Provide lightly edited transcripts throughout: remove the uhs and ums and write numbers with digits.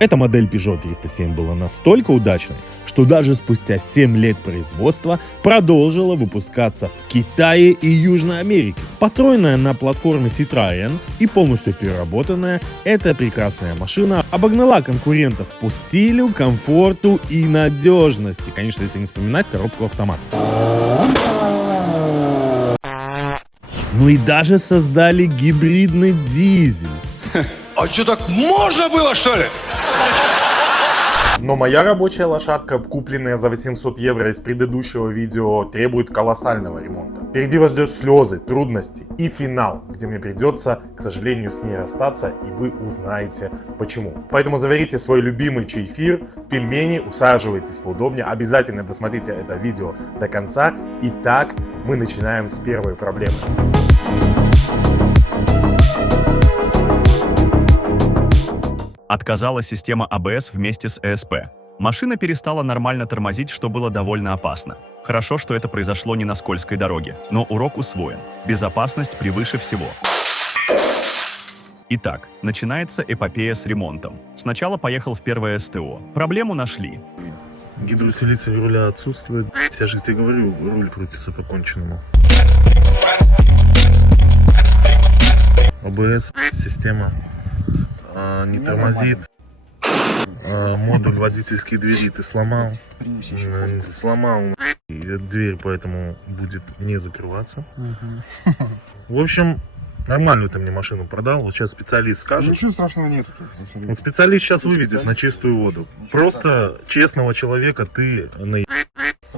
Эта модель Peugeot 307 была настолько удачной, что даже спустя 7 лет производства продолжила выпускаться в Китае и Южной Америке. Построенная на платформе Citroën и полностью переработанная, эта прекрасная машина обогнала конкурентов по стилю, комфорту и надежности. Конечно, если не вспоминать коробку автомат. Ну и даже создали гибридный дизель. А что, так можно было, что ли? Но моя рабочая лошадка, купленная за 800 евро из предыдущего видео, требует колоссального ремонта. Впереди вас ждет слезы, трудности и финал, где мне придется, к сожалению, с ней расстаться, и вы узнаете почему. Поэтому заварите свой любимый чайфир, пельмени, усаживайтесь поудобнее, обязательно досмотрите это видео до конца. Итак, мы начинаем с первой проблемы. Отказала система АБС вместе с ЭСП. Машина перестала нормально тормозить, что было довольно опасно. Хорошо, что это произошло не на скользкой дороге, но урок усвоен. Безопасность превыше всего. Итак, начинается эпопея с ремонтом. Сначала поехал в первое СТО. Проблему нашли. Гидроусилитель руля отсутствует. Я же тебе говорю, руль крутится по конченному. АБС, система не тормозит. Модуль водительские двери ты сломал. Сломал. И дверь поэтому будет не закрываться. В общем, нормальную ты мне машину продал. Вот сейчас специалист скажет. Ничего страшного нет. Вот специалист сейчас выведет на чистую воду. Просто честного человека ты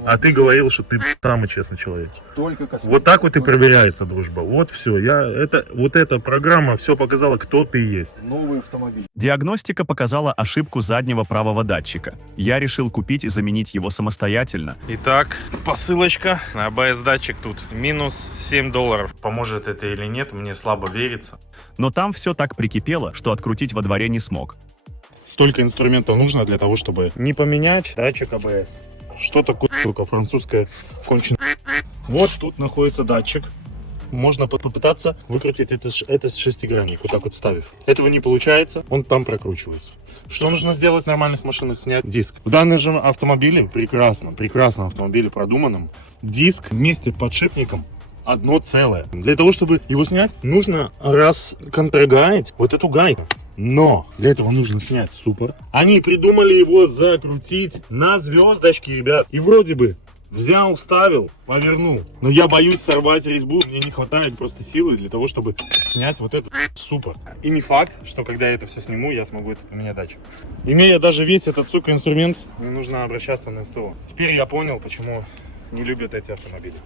а ты говорил, что ты самый честный человек. Только косметика. Вот так вот и проверяется дружба. Вот все. Вот эта программа все показала, кто ты есть. Новый автомобиль. Диагностика показала ошибку заднего правого датчика. Я решил купить и заменить его самостоятельно. Итак, посылочка на АБС-датчик тут. Минус $7. Поможет это или нет, мне слабо верится. Но там все так прикипело, что открутить во дворе не смог. Столько инструментов нужно для того, чтобы не поменять датчик АБС. Что такое, сука, французская конченая? Вот тут находится датчик. Можно попытаться выкрутить это с шестигранник, вот так вот ставив. Этого не получается, он там прокручивается. Что нужно сделать в нормальных машинах? Снять диск. В данном же автомобиле, прекрасном автомобиле, продуманном, диск вместе с подшипником одно целое. Для того, чтобы его снять, нужно расконтрагаить вот эту гайку. Но для этого нужно снять суппорт. Они придумали его закрутить на звездочки, ребят. И вроде бы взял, вставил, повернул. Но я боюсь сорвать резьбу. Мне не хватает просто силы для того, чтобы снять вот этот суппорт. И не факт, что когда я это все сниму, я смогу это поменять датчик. Имея даже весь этот, сука, инструмент, мне нужно обращаться на СТО. Теперь я понял, почему не любят эти автомобили.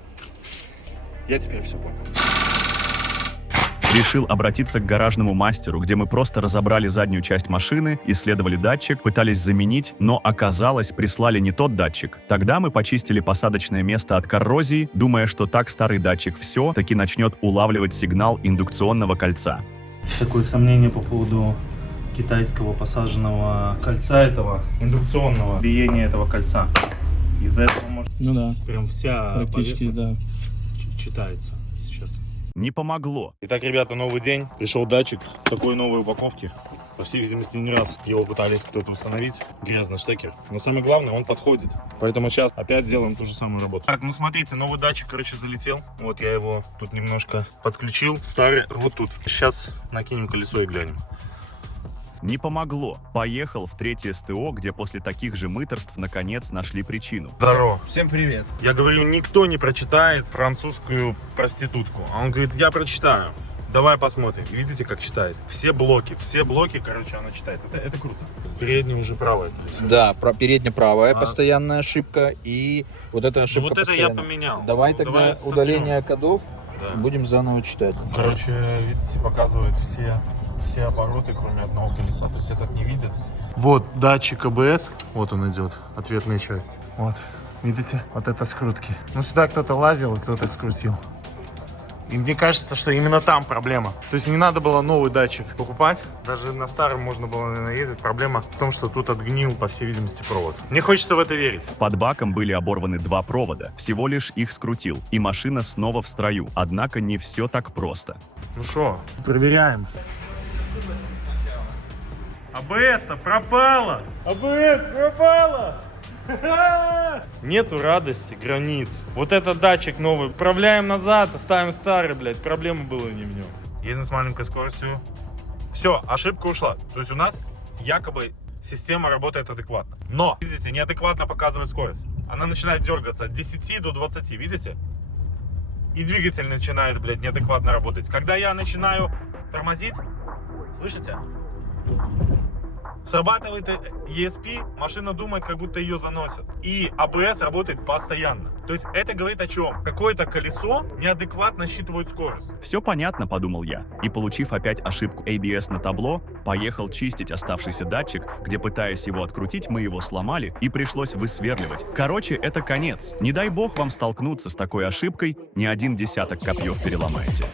Я теперь все понял. Решил обратиться к гаражному мастеру, где мы просто разобрали заднюю часть машины, исследовали датчик, пытались заменить, но оказалось, прислали не тот датчик. Тогда мы почистили посадочное место от коррозии, думая, что так старый датчик все-таки начнет улавливать сигнал индукционного кольца. Такое сомнение по поводу китайского посаженного кольца, этого индукционного биения этого кольца. Из-за этого может прям вся практически, да. Читается сейчас. Не помогло. Итак, ребята, новый день. Пришел датчик такой новой упаковки. По всей видимости, не раз его пытались кто-то установить. Грязный штекер. Но самое главное, он подходит. Поэтому сейчас опять делаем ту же самую работу. Так, ну смотрите, новый датчик, короче, залетел. Вот я его тут немножко подключил. Старый вот тут. Сейчас накинем колесо и глянем. Не помогло. Поехал в третье СТО, где после таких же мыторств наконец нашли причину. Здорово. Всем привет. Я говорю, никто не прочитает французскую проститутку. А он говорит, я прочитаю. Давай посмотрим. Видите, как читает? Все блоки, короче, она читает. Это круто. Переднее уже правое колесо. Да, передняя правая постоянная ошибка и вот эта ошибка Вот это постоянная. я поменял. Давай Ну, тогда сотрем. удаление кодов Да. будем заново читать. Короче, видите, показывает все обороты, кроме одного колеса. То есть этот не видит. Вот датчик АБС. Вот он идет. Ответная часть. Вот. Видите? Вот это скрутки. Ну сюда кто-то лазил и кто-то скрутил. И мне кажется, что именно там проблема. То есть не надо было новый датчик покупать. Даже на старом можно было, наверное, ездить. Проблема в том, что тут отгнил, по всей видимости, провод. Мне хочется в это верить. Под баком были оборваны 2 провода. Всего лишь их скрутил. И машина снова в строю. Однако не все так просто. Ну что, проверяем. АБС-то пропало! АБС пропало! Нету радости, границ. Вот этот датчик новый. Отправляем назад, ставим старый, блядь. Проблема была не в нем. Едем с маленькой скоростью. Все, ошибка ушла. То есть у нас якобы система работает адекватно. Но, видите, неадекватно показывает скорость. Она начинает дергаться от 10 до 20, видите? И двигатель начинает, блядь, неадекватно работать. Когда я начинаю тормозить, слышите? Срабатывает ESP, машина думает, как будто ее заносят. И ABS работает постоянно. То есть это говорит о чем? Какое-то колесо неадекватно считывает скорость. Все понятно, подумал я. И, получив опять ошибку ABS на табло, поехал чистить оставшийся датчик, где, пытаясь его открутить, мы его сломали и пришлось высверливать. Короче, это конец. Не дай бог вам столкнуться с такой ошибкой, ни один десяток копьев переломаете.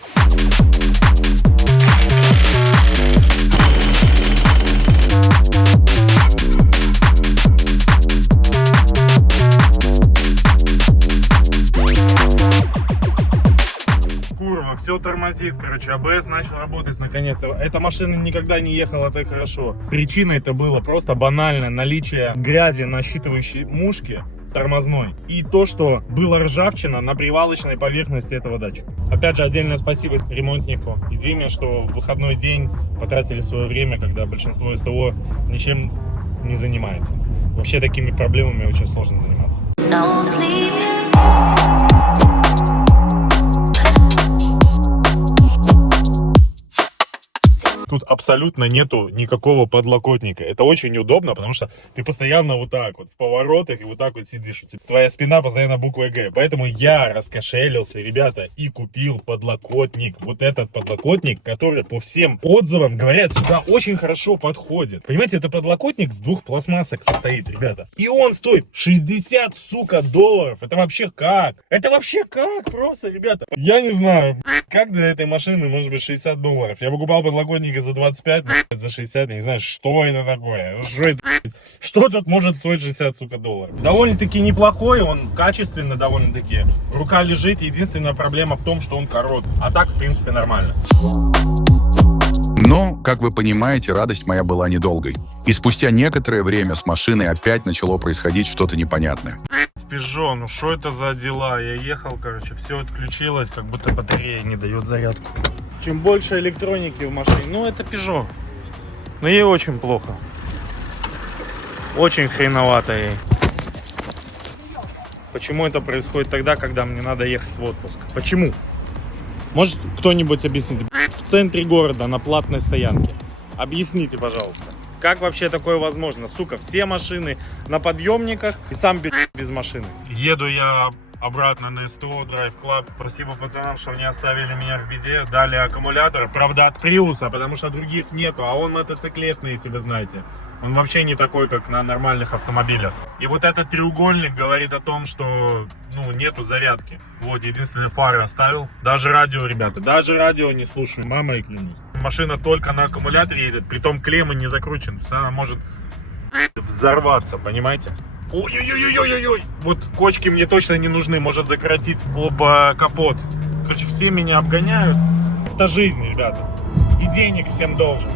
Курва, все тормозит, короче, АБС начал работать наконец-то. Эта машина никогда не ехала так хорошо. Причиной это было просто банальное наличие грязи на считывающей мушке тормозной. И то, что была ржавчина на привалочной поверхности этого датчика. Опять же, отдельное спасибо ремонтнику и Диме, что в выходной день потратили свое время, когда большинство СТО ничем не занимается. Вообще такими проблемами очень сложно заниматься. No sleep. Тут абсолютно нету никакого подлокотника. Это очень удобно, потому что ты постоянно вот так вот в поворотах и вот так вот сидишь. Твоя спина постоянно буквой Г. Поэтому я раскошелился, ребята, и купил подлокотник. Вот этот подлокотник, который по всем отзывам говорят, сюда очень хорошо подходит. Понимаете, это подлокотник с двух пластмассок состоит, ребята. И он стоит 60, сука, долларов. Это вообще как? Это вообще как? Просто, ребята. Я не знаю, как для этой машины может быть 60 долларов. Я покупал подлокотники за 25, за 60, я не знаю, что это такое. Что тут может стоить 60, сука, долларов? Довольно-таки неплохой, он качественно довольно-таки. Рука лежит, единственная проблема в том, что он короткий. А так, в принципе, нормально. Но, как вы понимаете, радость моя была недолгой. И спустя некоторое время с машиной опять начало происходить что-то непонятное. Пежо, ну что это за дела? Я ехал, короче, все отключилось, как будто батарея не дает зарядку. Чем больше электроники в машине, ну это Peugeot. Но ей очень плохо. Очень хреновато ей. Почему это происходит тогда, когда мне надо ехать в отпуск? Почему? Может кто-нибудь объяснить? В центре города, на платной стоянке. Объясните, пожалуйста. Как вообще такое возможно? Сука, все машины на подъемниках и сам без машины. Еду я обратно на СТО Drive Club. Спасибо пацанам, что не оставили меня в беде. Дали аккумулятор, правда от Приуса, потому что других нету. А он мотоциклетный, если вы знаете. Он вообще не такой, как на нормальных автомобилях. И вот этот треугольник говорит о том, что нету зарядки. Вот, единственный фары оставил. Даже радио, ребята, даже радио не слушаю. Мамой клянусь. Машина только на аккумуляторе едет, притом клеммы не закручены. То есть она может взорваться, понимаете? Ой-ой-ой-ой-ой-ой. Вот кочки мне точно не нужны, может закоротить оба капот. Короче, все меня обгоняют. Это жизнь, ребята. И денег всем должен.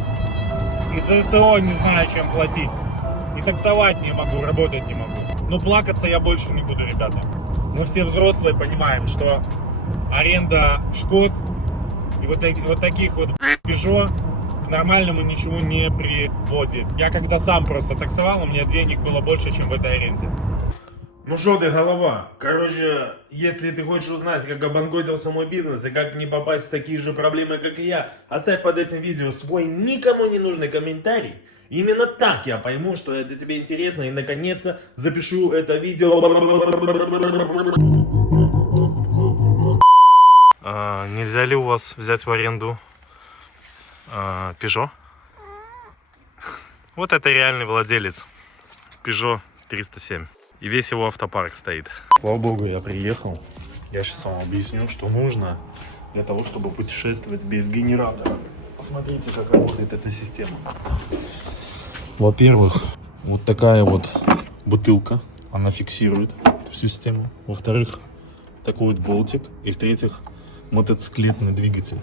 И за СТО не знаю, чем платить. И таксовать не могу, работать не могу. Но плакаться я больше не буду, ребята. Мы все взрослые понимаем, что аренда Шкод и вот таких вот Peugeot к нормальному ничего не приводит. Я когда сам просто таксовал, у меня денег было больше, чем в этой аренде. Ну что ты, голова? Короче, если ты хочешь узнать, как обанкротился мой бизнес и как не попасть в такие же проблемы, как и я, оставь под этим видео свой никому не нужный комментарий. Именно так я пойму, что это тебе интересно, и наконец-то запишу это видео. Нельзя ли у вас взять в аренду Peugeot? Вот это реальный владелец Peugeot 307. И весь его автопарк стоит. Слава богу, я приехал. Я сейчас вам объясню, что нужно для того, чтобы путешествовать без генератора. Посмотрите, как работает эта система. Во-первых, вот такая вот бутылка. Она фиксирует всю систему. Во-вторых, такой вот болтик. И в-третьих, мотоциклетный двигатель.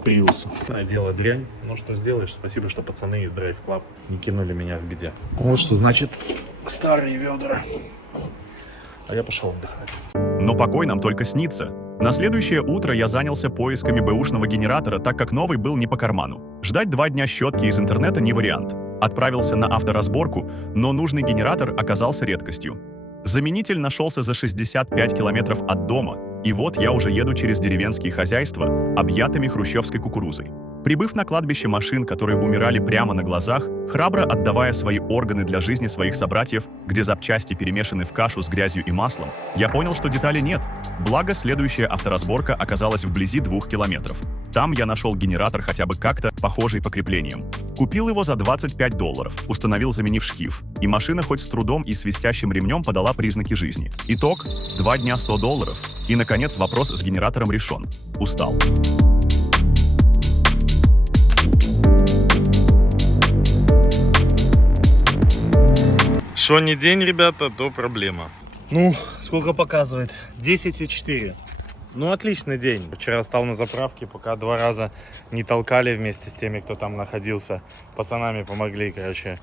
от Приуса. Дело дрянь, но что сделаешь? Спасибо, что пацаны из Drive Club не кинули меня в беде. Вот что значит старые ведра. А я пошел отдыхать. Но покой нам только снится. На следующее утро я занялся поисками бэушного генератора, так как новый был не по карману. Ждать 2 дня щетки из интернета не вариант. Отправился на авторазборку, но нужный генератор оказался редкостью. Заменитель нашелся за 65 километров от дома, и вот я уже еду через деревенские хозяйства, объятыми хрущевской кукурузой. Прибыв на кладбище машин, которые умирали прямо на глазах, храбро отдавая свои органы для жизни своих собратьев, где запчасти перемешаны в кашу с грязью и маслом, я понял, что деталей нет. Благо, следующая авторазборка оказалась вблизи 2 километров. Там я нашел генератор хотя бы как-то похожий по креплениям. Купил его за $25, установил, заменив шкив, и машина хоть с трудом и свистящим ремнем подала признаки жизни. Итог – 2 дня $100. И, наконец, вопрос с генератором решен. Устал. Что не день, ребята, то проблема. Ну, сколько показывает? 10,4. Ну, отличный день. Вчера стал на заправке, пока 2 раза не толкали вместе с теми, кто там находился. Пацанами помогли, короче.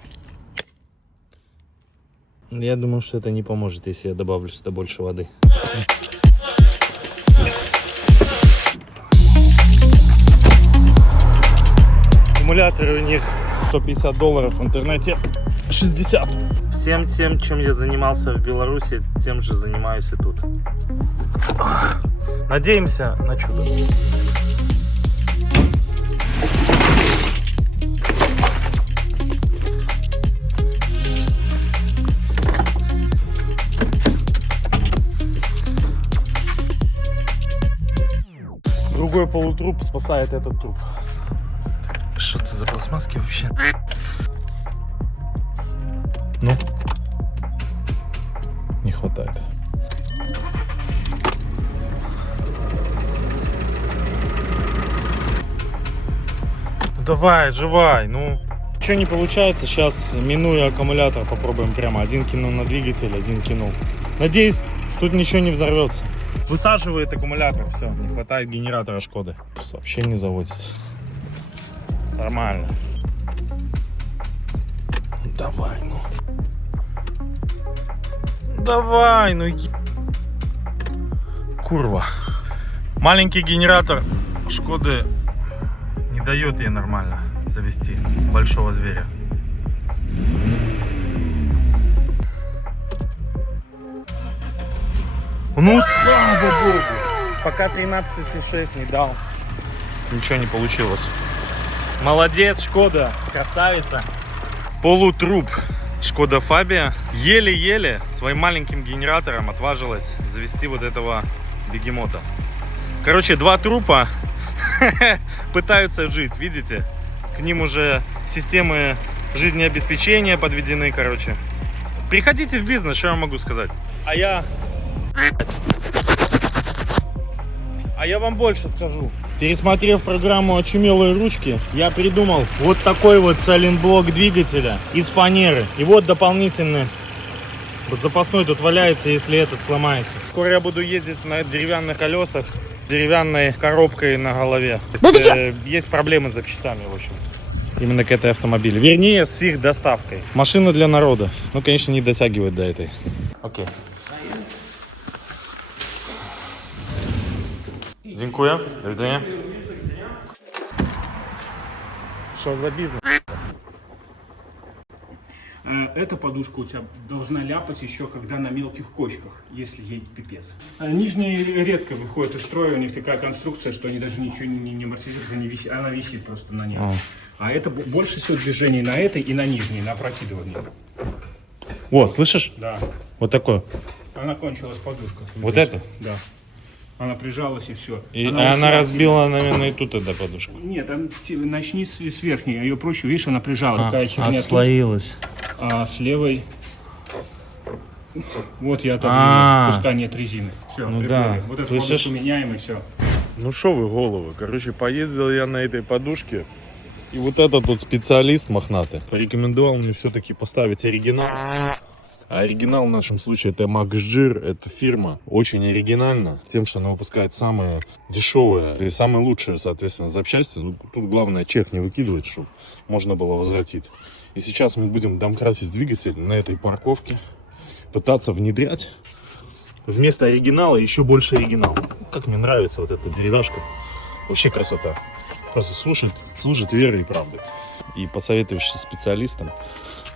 Я думаю, что это не поможет, если я добавлю сюда больше воды. Аккумуляторы у них $150, в интернете 60. Всем тем, чем я занимался в Беларуси, тем же занимаюсь и тут. Надеемся на чудо. Другой полутруп спасает этот труп. Что это за пластмасски вообще? Ну, не хватает. Давай, живай, ну. Что не получается, сейчас, минуя аккумулятор, попробуем прямо. 1 кину на двигатель, 1 кину. Надеюсь, тут ничего не взорвется. Высаживает аккумулятор, все, не хватает генератора Шкоды. Вообще не заводится. Нормально. Давай, ну. Давай, ну. Курва. Маленький генератор Шкоды не дает ей нормально завести большого зверя. Ну, слава богу. Пока 13,6 не дал. Ничего не получилось. Молодец, Шкода. Красавица. Полутруп. Шкода Фабия еле-еле своим маленьким генератором отважилась завести вот этого бегемота. Короче, 2 трупа пытаются жить, видите? К ним уже системы жизнеобеспечения подведены, короче. Приходите в бизнес, что я могу сказать. А я вам больше скажу. Пересмотрев программу «Очумелые ручки», я придумал вот такой вот сайлентблок двигателя из фанеры. И вот дополнительный вот запасной тут валяется, если этот сломается. Скоро я буду ездить на деревянных колесах, деревянной коробкой на голове. Есть проблемы с запчастями, в общем. Именно к этой автомобилю. Вернее, с их доставкой. Машина для народа. Ну, конечно, не дотягивает до этой. Окей. Dziękuję. Do widzenia. Что за бизнес? Эта подушка у тебя должна ляпать еще, когда на мелких кочках, если едет пипец. Нижние редко выходят из строя, у них такая конструкция, что они даже ничего не амортизируют, не висит, она висит просто на ней. А это больше всего движений на этой и на нижней, на опрокидывании. О, слышишь? Да. Вот такой. Она кончилась подушка. Вот здесь. это? Да. Она прижалась и все. И она разбила, наверное, и тут эту подушку. Нет, там начни с верхней, ее проще, видишь, она прижала. Такая херня тут. Отслоилась. А с левой вот я отодвинул, пускай нет резины. Все, ну да. Вот эту Слышишь? подушку меняем и все. Ну шо вы головы, короче, поездил я на этой подушке. И вот этот вот специалист мохнатый порекомендовал мне все-таки поставить оригинал. А оригинал в нашем случае это Максжир, это фирма очень оригинальна тем, что она выпускает самые дешевые и самые лучшие, соответственно, запчасти. Ну, тут главное чек не выкидывать, чтобы можно было возвратить. И сейчас мы будем домкрасить двигатель на этой парковке, пытаться внедрять вместо оригинала еще больше оригинал. Как мне нравится вот эта деревяшка. Вообще красота. Просто служит верой и правдой. И посоветовавшись с специалистом,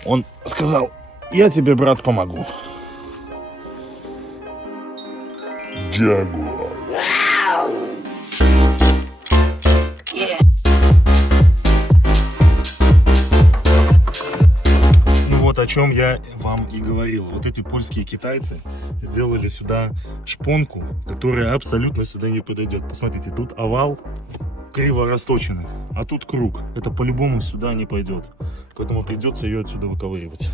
он сказал: я тебе, брат, помогу. Jaguar. Ну вот о чем я вам и говорил. Вот эти польские китайцы сделали сюда шпонку, которая абсолютно сюда не подойдет. Посмотрите, тут овал криво расточенный, а тут круг. Это по-любому сюда не пойдет. Поэтому придется ее отсюда выковыривать.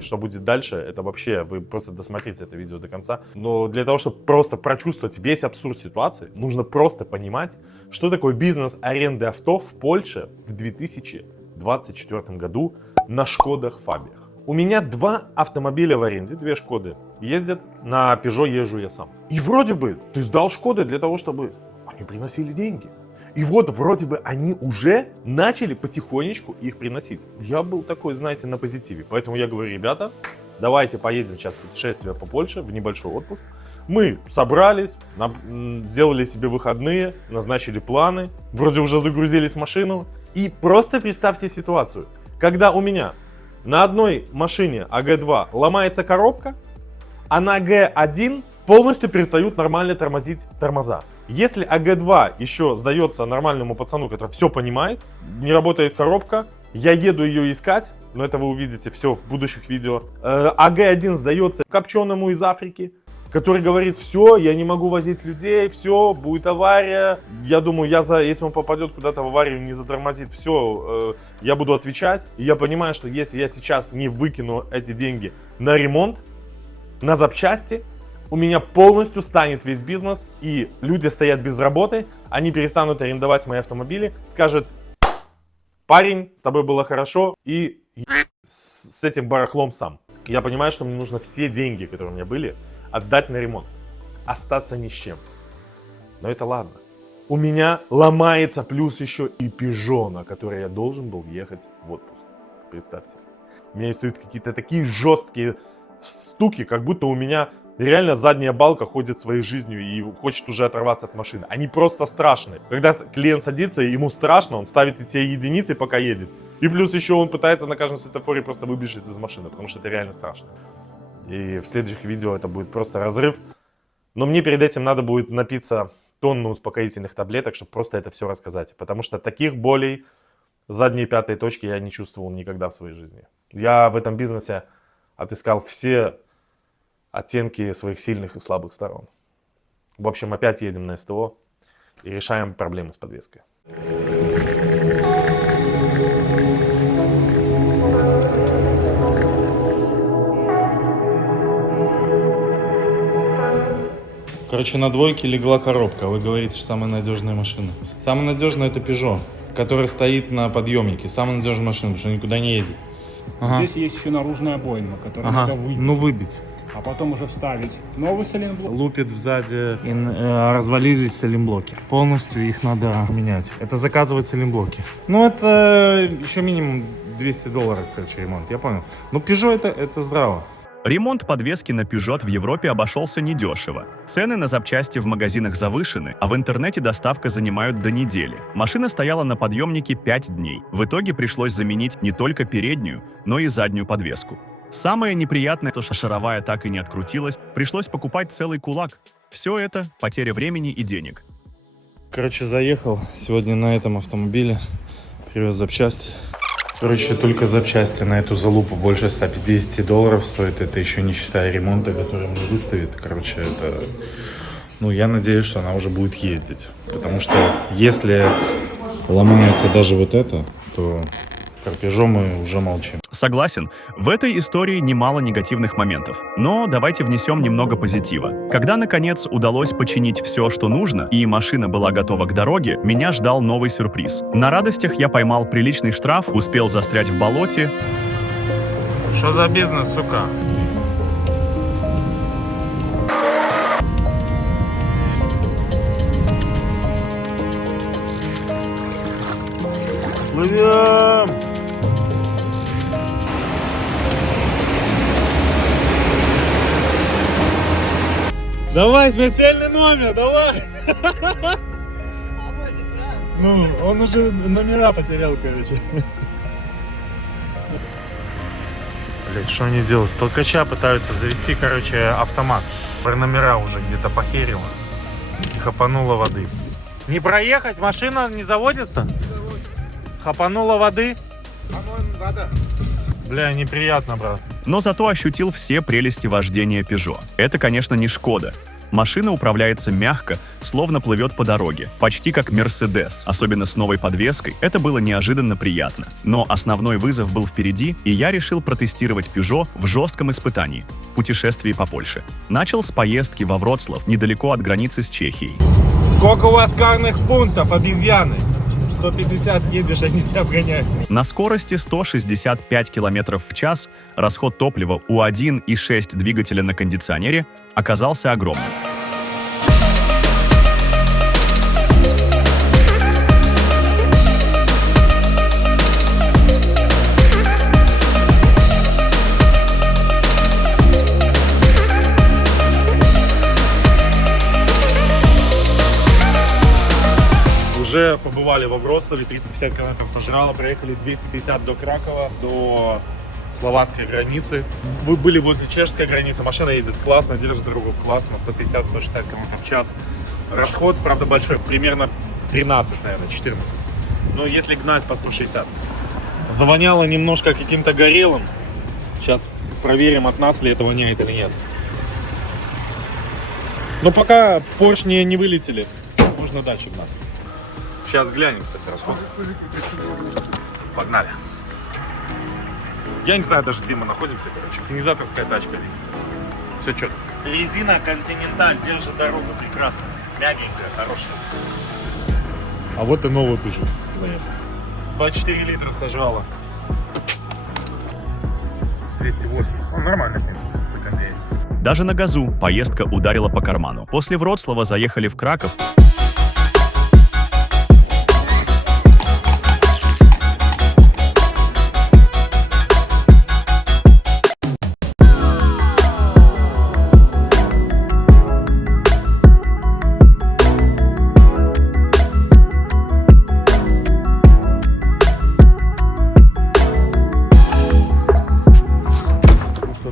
Что будет дальше, это вообще, вы просто досмотрите это видео до конца. Но для того, чтобы просто прочувствовать весь абсурд ситуации, нужно просто понимать, что такое бизнес аренды авто в Польше в 2024 году на Шкодах Фабиях. У меня 2 автомобиля в аренде, 2 Шкоды ездят, на Peugeot езжу я сам. И вроде бы ты сдал Шкоды для того, чтобы они приносили деньги. И вот вроде бы они уже начали потихонечку их приносить. Я был такой, знаете, на позитиве. Поэтому я говорю: ребята, давайте поедем сейчас в путешествие по Польше, в небольшой отпуск. Мы собрались, сделали себе выходные, назначили планы, вроде уже загрузились в машину. И просто представьте ситуацию, когда у меня на одной машине АГ-2 ломается коробка, а на АГ-1 полностью перестают нормально тормозить тормоза. Если АГ-2 еще сдается нормальному пацану, который все понимает, не работает коробка, я еду ее искать, но это вы увидите все в будущих видео. АГ-1 сдается копченому из Африки, который говорит: все, я не могу возить людей, все, будет авария. Я думаю, если он попадет куда-то в аварию, не затормозит, все, я буду отвечать. И я понимаю, что если я сейчас не выкину эти деньги на ремонт, на запчасти, у меня полностью станет весь бизнес, и люди стоят без работы, они перестанут арендовать мои автомобили, скажут: парень, с тобой было хорошо, и с этим барахлом сам. Я понимаю, что мне нужно все деньги, которые у меня были, отдать на ремонт, остаться ни с чем. Но это ладно. У меня ломается плюс еще и Peugeot, на который я должен был ехать в отпуск. Представьте. У меня стоят какие-то такие жесткие стуки, как будто у меня реально задняя балка ходит своей жизнью и хочет уже оторваться от машины. Они просто страшные. Когда клиент садится, ему страшно, он ставит эти единицы, пока едет. И плюс еще он пытается на каждом светофоре просто выбежать из машины, потому что это реально страшно. И в следующих видео это будет просто разрыв. Но мне перед этим надо будет напиться тонну успокоительных таблеток, чтобы просто это все рассказать. Потому что таких болей задней пятой точки я не чувствовал никогда в своей жизни. Я в этом бизнесе отыскал все оттенки своих сильных и слабых сторон. В общем, опять едем на СТО и решаем проблемы с подвеской. Короче, на двойке легла коробка. Вы говорите, что самая надежная машина. Самая надежная — это Peugeot, который стоит на подъемнике. Самая надежная машина, потому что никуда не едет. Ага. Здесь есть еще наружная обойма, которую надо выбить. Ну выбить. А потом уже вставить новый сайлентблок. Лупит сзади, и развалились сайлентблоки. Полностью их надо менять. Это заказывать сайлентблоки. Ну это еще минимум $200, короче, ремонт, я понял. Ну Peugeot это здраво. Ремонт подвески на Peugeot в Европе обошелся недешево. Цены на запчасти в магазинах завышены, а в интернете доставка занимает до недели. Машина стояла на подъемнике 5 дней. В итоге пришлось заменить не только переднюю, но и заднюю подвеску. Самое неприятное, то что шаровая так и не открутилась, пришлось покупать целый кулак. Все это — потеря времени и денег. Короче, заехал сегодня на этом автомобиле, привез запчасти. Короче, только запчасти на эту залупу больше $150 стоит. Это еще не считая ремонта, который мне выставит. Короче, это... Ну, я надеюсь, что она уже будет ездить. Потому что если ломается даже вот это, то про Peugeot мы уже молчим. Согласен, в этой истории немало негативных моментов. Но давайте внесем немного позитива. Когда, наконец, удалось починить все, что нужно, и машина была готова к дороге, меня ждал новый сюрприз. На радостях я поймал приличный штраф, успел застрять в болоте Что за бизнес, сука? Плывем! Давай, смертельный номер, давай! Ну, он уже номера потерял, короче. Блять, что они делают? С толкача пытаются завести, короче, автомат. Про номера уже где-то похерило. И хапануло воды. Не проехать? Машина не заводится? Хапануло воды? Вода. Бля, неприятно, брат. Но зато ощутил все прелести вождения Peugeot. Это, конечно, не Шкода. Машина управляется мягко, словно плывет по дороге, почти как Mercedes, особенно с новой подвеской. Это было неожиданно приятно. Но основной вызов был впереди, и я решил протестировать Peugeot в жестком испытании – путешествии по Польше. Начал с поездки во Вроцлав, недалеко от границы с Чехией. Сколько у вас карных пунктов, обезьяны? 150 едешь, они тебя обгоняют. На скорости 165 км в час расход топлива у 1.6 двигателя на кондиционере оказался огромным. Уже побывали во Вроцлаве, 350 км сожрало, проехали 250 до Кракова, до словацкой границы. Вы были возле чешской границы, машина едет классно, держит дорогу классно, 150-160 км в час. Расход, правда, большой, примерно 13, наверное, 14. Но если гнать по 160. Завоняло немножко каким-то горелым. Сейчас проверим, от нас ли это воняет или нет. Но пока поршни не вылетели, можно дальше гнать. Сейчас глянем, кстати, расход. Погнали. Я не знаю даже, где мы находимся, короче. Синизаторская тачка, видите. Все четко. Резина Continental держит дорогу прекрасно. Мягенькая, хорошая. А вот и новый Peugeot. 24 литра сожрала. 208. Ну, нормально, в принципе, по кондее. Даже на газу поездка ударила по карману. После Вроцлава заехали в Краков.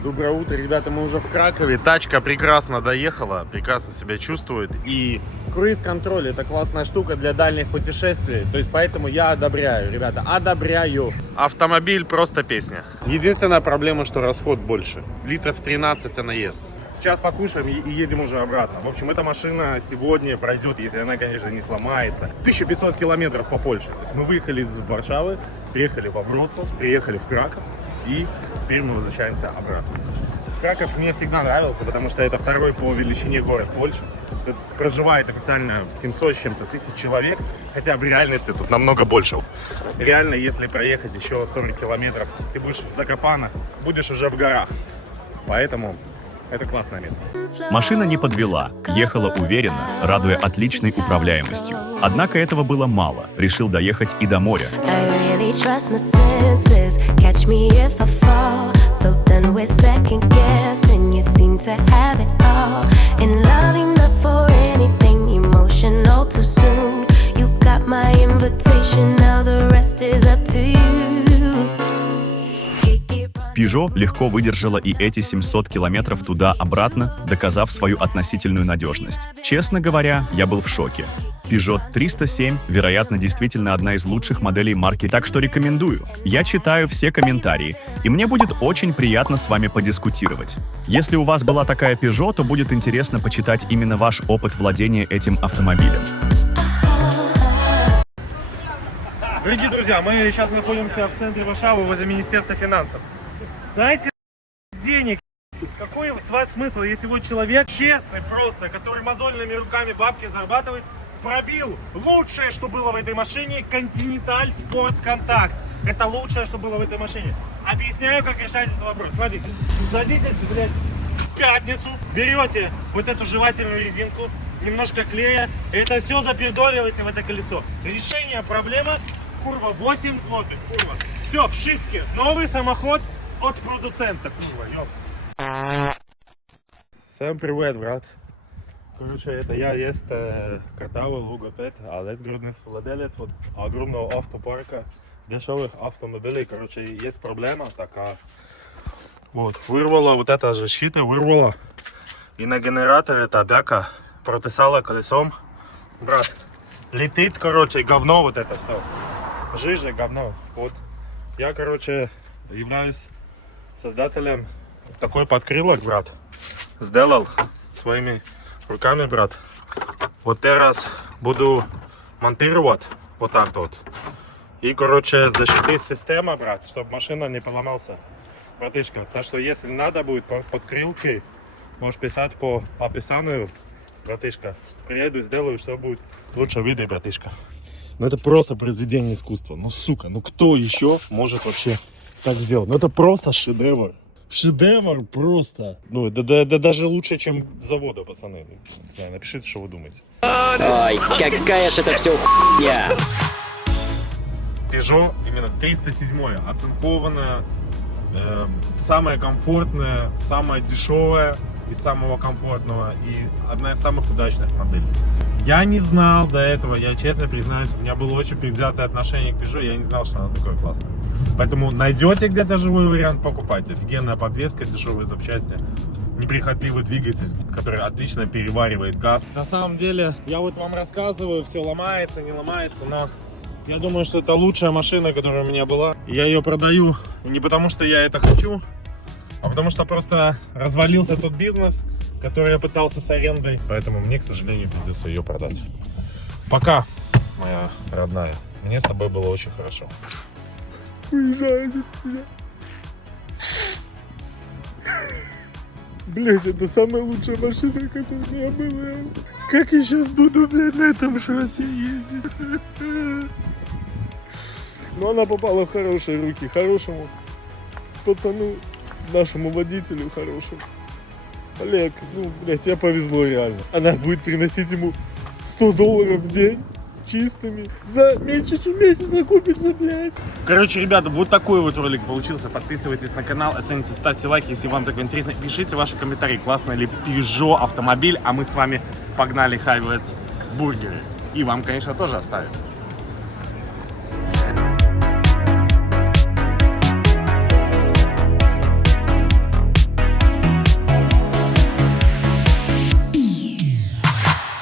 Доброе утро, ребята, мы уже в Кракове. Тачка прекрасно доехала, прекрасно себя чувствует. И круиз-контроль — это классная штука для дальних путешествий. То есть поэтому я одобряю, ребята, одобряю. Автомобиль просто песня. Единственная проблема, что расход больше. Литров 13 она ест. Сейчас покушаем и едем уже обратно. В общем, эта машина сегодня пройдет, если она, конечно, не сломается, 1500 километров по Польше. То есть мы выехали из Варшавы, приехали во Вроцлав, приехали в Краков. И теперь мы возвращаемся обратно. Краков мне всегда нравился, потому что это второй по величине город Польши. Тут проживает официально 700 с чем-то тысяч человек, хотя в реальности тут намного больше. Реально, если проехать еще 40 километров, ты будешь в Закопанах, будешь уже в горах. Поэтому это классное место. Машина не подвела, ехала уверенно, радуя отличной управляемостью. Однако этого было мало, решил доехать и до моря. Peugeot легко выдержала и эти 700 километров туда-обратно, доказав свою относительную надежность. Честно говоря, я был в шоке. Peugeot 307, вероятно, действительно одна из лучших моделей марки, так что рекомендую. Я читаю все комментарии, и мне будет очень приятно с вами подискутировать. Если у вас была такая Peugeot, то будет интересно почитать именно ваш опыт владения этим автомобилем. Дорогие друзья, мы сейчас находимся в центре Варшавы, возле Министерства финансов. Дайте денег. Какой смысл, если вот человек честный просто, который мозольными руками бабки зарабатывает, пробил лучшее, что было в этой машине, Continental Sport Contact. Это лучшее, что было в этой машине. Объясняю, как решать этот вопрос. Смотрите, садитесь, блядь, в пятницу, берете вот эту жевательную резинку, немножко клея, это все запердоливаете в это колесо. Решение проблемы, курва, 8 злотых, курва. Все, в шистке. Новый самоход от продуцента, курва, ёп. Всем привет, брат. Короче, это я есть картавый логопед, летгрудный владелец вот огромного автопарка дешевых автомобилей. Короче, есть проблема такая. Вот, вырвала вот эта защита, вырвала. И на генераторе эта бяка протесала колесом. Брат, летит, короче, говно вот это все. Жижа, говно. Вот. Я, короче, являюсь создателем такой подкрылок, брат. Сделал своими руками, брат. Вот teraz буду монтировать вот так вот. И, короче, защитить систему, брат, чтобы машина не поломался. Братишка, так что если надо будет подкрылки, можешь писать по описанию, братишка. Приеду, сделаю, что будет лучше видно, братишка. Ну это просто произведение искусства. Ну сука, ну кто еще может вообще так сделать? Ну это просто шедевр. Шедевр просто. Ну да даже лучше, чем завода, пацаны. Не знаю, напишите, что вы думаете. Ой, какая же это все хуйня. Peugeot именно 307, оцинкованная, самая комфортная, самая дешевая из самого комфортного и одна из самых удачных моделей. Я не знал до этого, я честно признаюсь, у меня было очень предвзятое отношение к Peugeot, я не знал, что она такое классная. Поэтому найдете где-то живой вариант, покупайте. Офигенная подвеска, дешевые запчасти, неприхотливый двигатель, который отлично переваривает газ. На самом деле, я вот вам рассказываю, все ломается, не ломается, но я думаю, что это лучшая машина, которая у меня была. Я ее продаю не потому, что я это хочу, а потому что просто развалился тот бизнес, который я пытался с арендой. Поэтому мне, к сожалению, придется ее продать. Пока, моя родная. Мне с тобой было очень хорошо. Уезжай от меня. Блять, это самая лучшая машина, которая у меня была. Как я сейчас буду, блядь, на этом шроте ездить? Но она попала в хорошие руки, хорошему пацану, нашему водителю хорошему. Олег, ну, блядь, тебе повезло реально. Она будет приносить ему $100 в день чистыми. За меньше, чем месяц закупится, блядь. Короче, ребята, вот такой вот ролик получился. Подписывайтесь на канал, оцените, ставьте лайки, если вам такое интересно. Пишите ваши комментарии, классный ли Peugeot автомобиль. А мы с вами погнали хавать бургеры. И вам, конечно, тоже оставим.